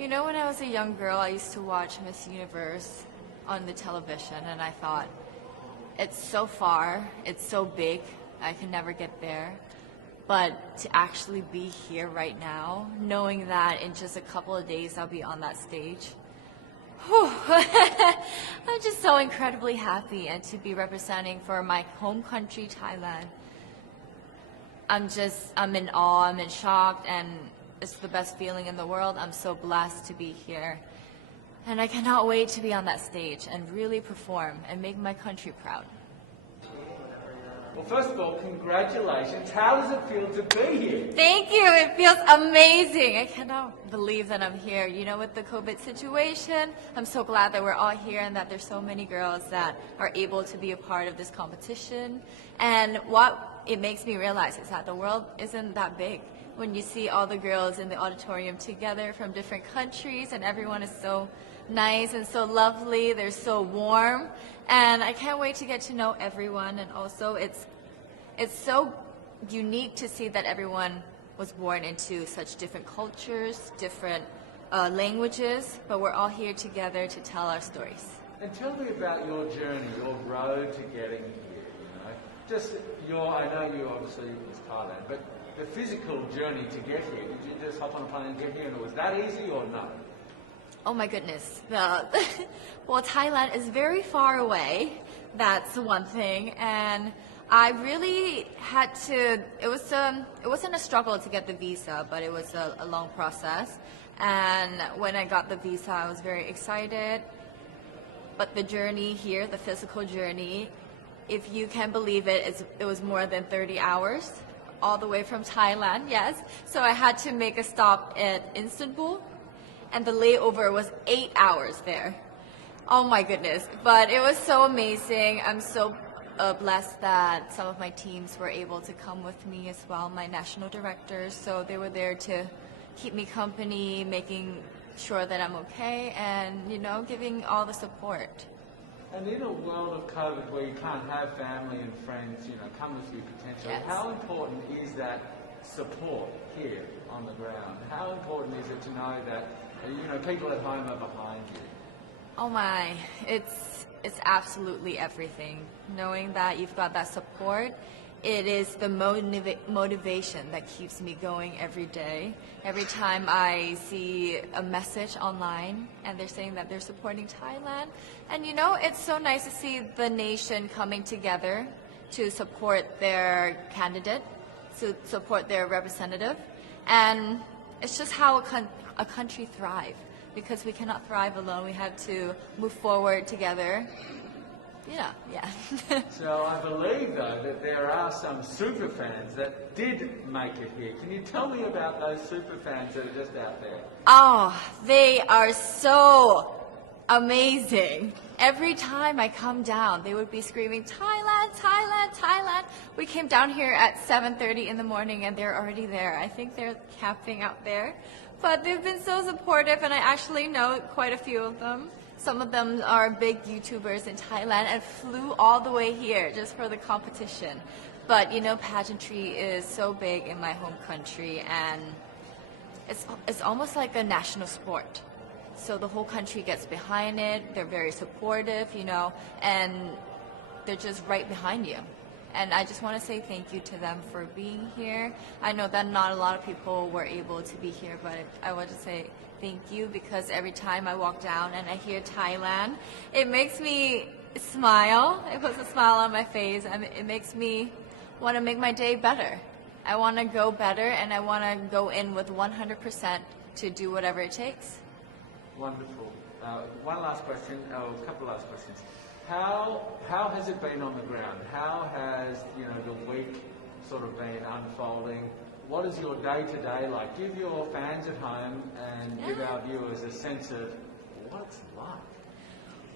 You know, when I was a young girl, I used to watch Miss Universe on the television, and I thought, it's so far, it's so big, I can never get there. But to actually be here right now, knowing that in just a couple of days I'll be on that stage, whew, I'm just so incredibly happy, and to be representing for my home country, Thailand. I'm in awe, I'm in shock, and it's the best feeling in the world. I'm so blessed to be here. And I cannot wait to be on that stage and really perform and make my country proud. Well, first of all, congratulations. How does it feel to be here? Thank you. It feels amazing. I cannot believe that I'm here. You know, with the COVID situation, I'm so glad that we're all here and that there's so many girls that are able to be a part of this competition. And what it makes me realize is that the world isn't that big. When you see all the girls in the auditorium together from different countries, and everyone is so nice and so lovely, they're so warm, and I can't wait to get to know everyone. And also it's so unique to see that everyone was born into such different cultures, different languages, but we're all here together to tell our stories. And tell me about your journey, your road to getting here, you know. Just I know you obviously was Thailand, but the physical journey to get here, did you just hop on a plane and get here and it was that easy or no? Oh my goodness. Well, Thailand is very far away. That's one thing. And I really had to, it wasn't a struggle to get the visa, but it was a long process. And when I got the visa, I was very excited. But the journey here, the physical journey, if you can believe it, it was more than 30 hours, all the way from Thailand, yes. So I had to make a stop at Istanbul, and the layover was 8 hours there. Oh my goodness. But it was so amazing. I'm so blessed that some of my teams were able to come with me as well, my national directors. So they were there to keep me company, making sure that I'm okay, and, you know, giving all the support. And in a world of COVID where you can't have family and friends, you know, come with you potentially, Yes. How important is that support here on the ground? How important is it to know that, you know, people at home are behind you? Oh my, it's absolutely everything. Knowing that you've got that support, it is the motivation that keeps me going every day. Every time I see a message online and they're saying that they're supporting Thailand, and you know, it's so nice to see the nation coming together to support their candidate, to support their representative, and it's just how a country thrives. Because we cannot thrive alone, we have to move forward together. Yeah. So I believe, though, that there are some super fans that did make it here. Can you tell me about those super fans that are just out there? Oh, they are so amazing. Every time I come down, they would be screaming, Thailand, Thailand, Thailand. We came down here at 7:30 in the morning and they're already there. I think they're camping out there. But they've been so supportive, and I actually know quite a few of them. Some of them are big YouTubers in Thailand and flew all the way here just for the competition. But you know, pageantry is so big in my home country, and it's almost like a national sport. So the whole country gets behind it. They're very supportive, you know, and they're just right behind you. And I just want to say thank you to them for being here. I know that not a lot of people were able to be here, but I want to say thank you, because every time I walk down and I hear Thailand, it makes me smile. It puts a smile on my face, and it makes me want to make my day better. I want to go better, and I want to go in with 100% to do whatever it takes. Wonderful. One last question, a couple of last questions. How has it been on the ground? How has, you know, the week sort of been unfolding? What is your day-to-day like? Give your fans at home and give our viewers a sense of what it's like.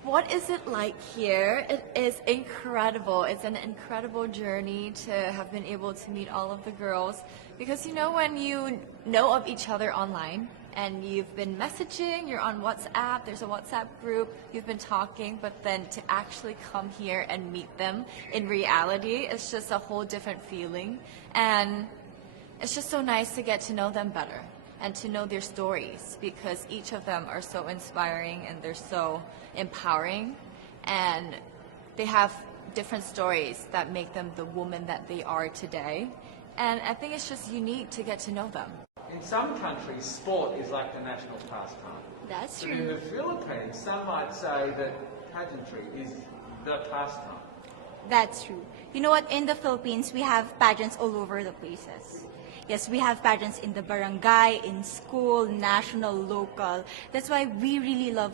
What is it like here? It is incredible. It's an incredible journey to have been able to meet all of the girls, because you know, when you know of each other online and you've been messaging, you're on WhatsApp, there's a WhatsApp group, you've been talking, but then to actually come here and meet them in reality, it's just a whole different feeling. And it's just so nice to get to know them better. and to know their stories, because each of them are so inspiring and they're so empowering, and they have different stories that make them the woman that they are today. And I think it's just unique to get to know them. In some countries, sport is like the national pastime. That's But in the Philippines, some might say that pageantry is the pastime. That's true. You know what? In the Philippines, we have pageants all over the places. Yes, we have pageants in the barangay, in school, national, local. That's why we really love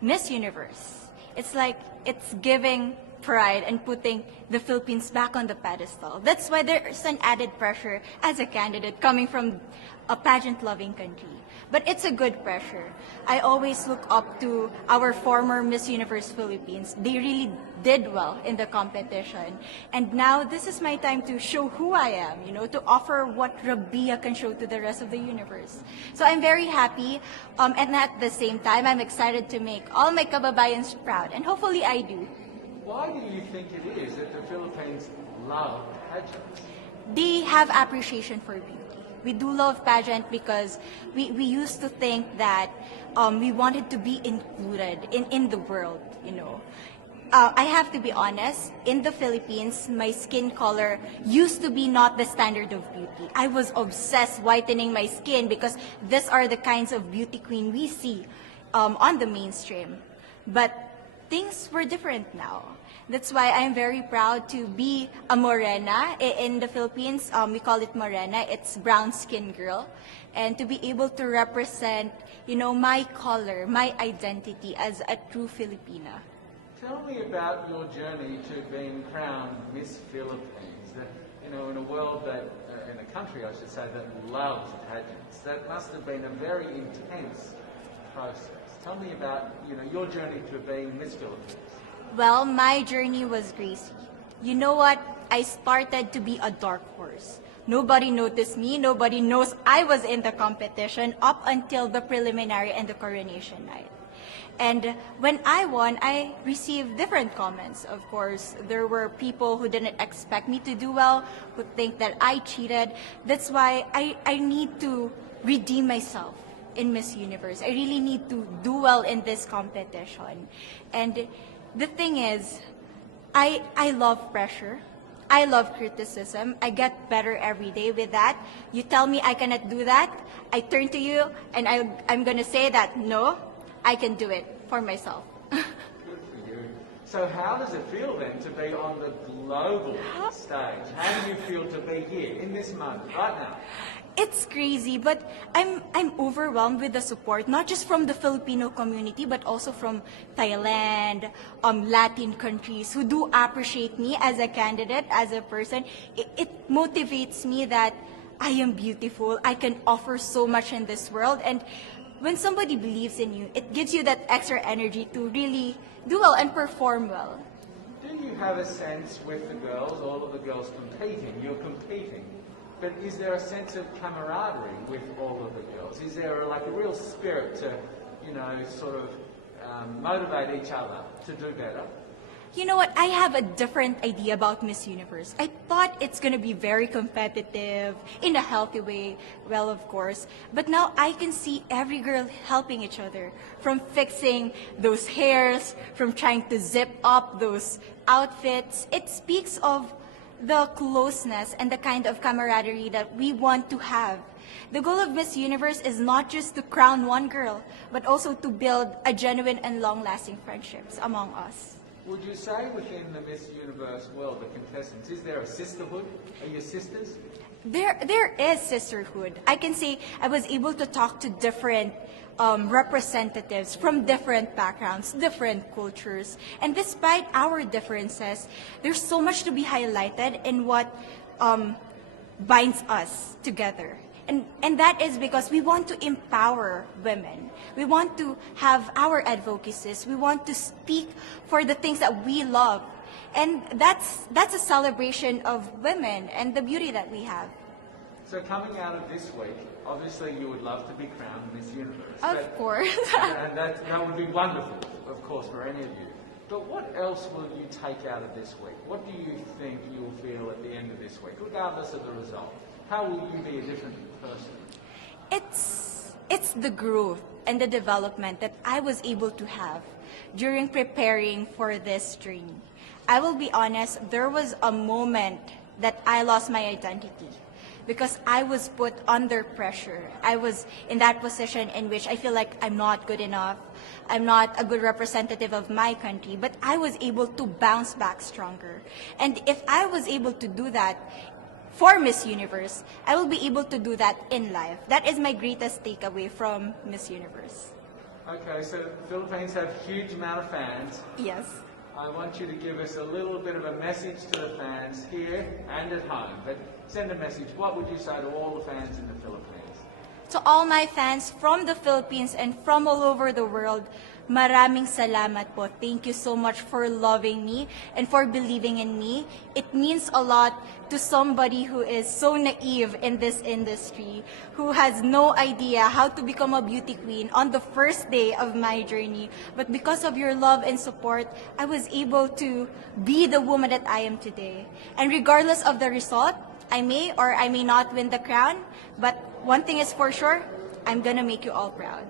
Miss Universe. It's like it's giving pride and putting the Philippines back on the pedestal. That's why there's an added pressure as a candidate coming from a pageant-loving country. But it's a good pressure. I always look up to our former Miss Universe Philippines. They really did well in the competition. And now this is my time to show who I am, to offer what Rabiya can show to the rest of the universe. So I'm very happy, and at the same time, I'm excited to make all my kababayans proud, and hopefully I do. Why do you think it is that the Philippines love pageants? They have appreciation for beauty. We do love pageant because we used to think that we wanted to be included in the world, I have to be honest, in the Philippines, my skin color used to be not the standard of beauty. I was obsessed whitening my skin because these are the kinds of beauty queen we see on the mainstream. But things were different now. That's why I'm very proud to be a morena. In the Philippines, we call it morena. It's brown skin girl. And to be able to represent, my color, my identity as a true Filipina. Tell me about your journey to being crowned Miss Philippines. That, in a world that, in a country, I should say, that loves pageants. That must have been a very intense process. Tell me about, your journey to being Miss Philippines. Well, my journey was crazy. You know what? I started to be a dark horse. Nobody noticed me. Nobody knows I was in the competition up until the preliminary and the coronation night. And when I won, I received different comments. Of course, there were people who didn't expect me to do well, who think that I cheated. That's why I need to redeem myself in Miss Universe. I really need to do well in this competition. And the thing is, I love pressure. I love criticism. I get better every day with that. You tell me I cannot do that, I turn to you and I'm going to say that, no, I can do it for myself. Good for you. So how does it feel then to be on the global stage? How do you feel to be here in this moment, right now? It's crazy, but I'm overwhelmed with the support, not just from the Filipino community, but also from Thailand, Latin countries who do appreciate me as a candidate, as a person. It motivates me that I am beautiful, I can offer so much in this world, and when somebody believes in you, it gives you that extra energy to really do well and perform well. Do you have a sense with the girls, all of the girls competing, you're competing, but is there a sense of camaraderie with all of the girls? Is there a real spirit to, sort of motivate each other to do better? You know what? I have a different idea about Miss Universe. I thought it's going to be very competitive, in a healthy way, well, of course. But now I can see every girl helping each other, from fixing those hairs, from trying to zip up those outfits. It speaks of the closeness and the kind of camaraderie that we want to have. The goal of Miss Universe is not just to crown one girl, but also to build a genuine and long-lasting friendships among us. Would you say within the Miss Universe world, the contestants, is there a sisterhood? Are you sisters? There is sisterhood. I can say I was able to talk to different representatives from different backgrounds, different cultures. And despite our differences, there's so much to be highlighted in what binds us together. And that is because we want to empower women. We want to have our advocacies. We want to speak for the things that we love. And that's a celebration of women and the beauty that we have. So coming out of this week, obviously you would love to be crowned Miss Universe. Of course. And that would be wonderful, of course, for any of you. But what else will you take out of this week? What do you think you'll feel at the end of this week, regardless of the result? How will you be a different person? It's the growth and the development that I was able to have during preparing for this journey. I will be honest, there was a moment that I lost my identity because I was put under pressure. I was in that position in which I feel like I'm not good enough. I'm not a good representative of my country, but I was able to bounce back stronger. And if I was able to do that for Miss Universe, I will be able to do that in life. That is my greatest takeaway from Miss Universe. Okay, so the Philippines have a huge amount of fans. Yes. I want you to give us a little bit of a message to the fans here and at home. But send a message. What would you say to all the fans in the Philippines? To all my fans from the Philippines and from all over the world, maraming salamat po. Thank you so much for loving me and for believing in me. It means a lot to somebody who is so naive in this industry, who has no idea how to become a beauty queen on the first day of my journey. But because of your love and support, I was able to be the woman that I am today. And regardless of the result, I may or I may not win the crown, but one thing is for sure, I'm gonna make you all proud.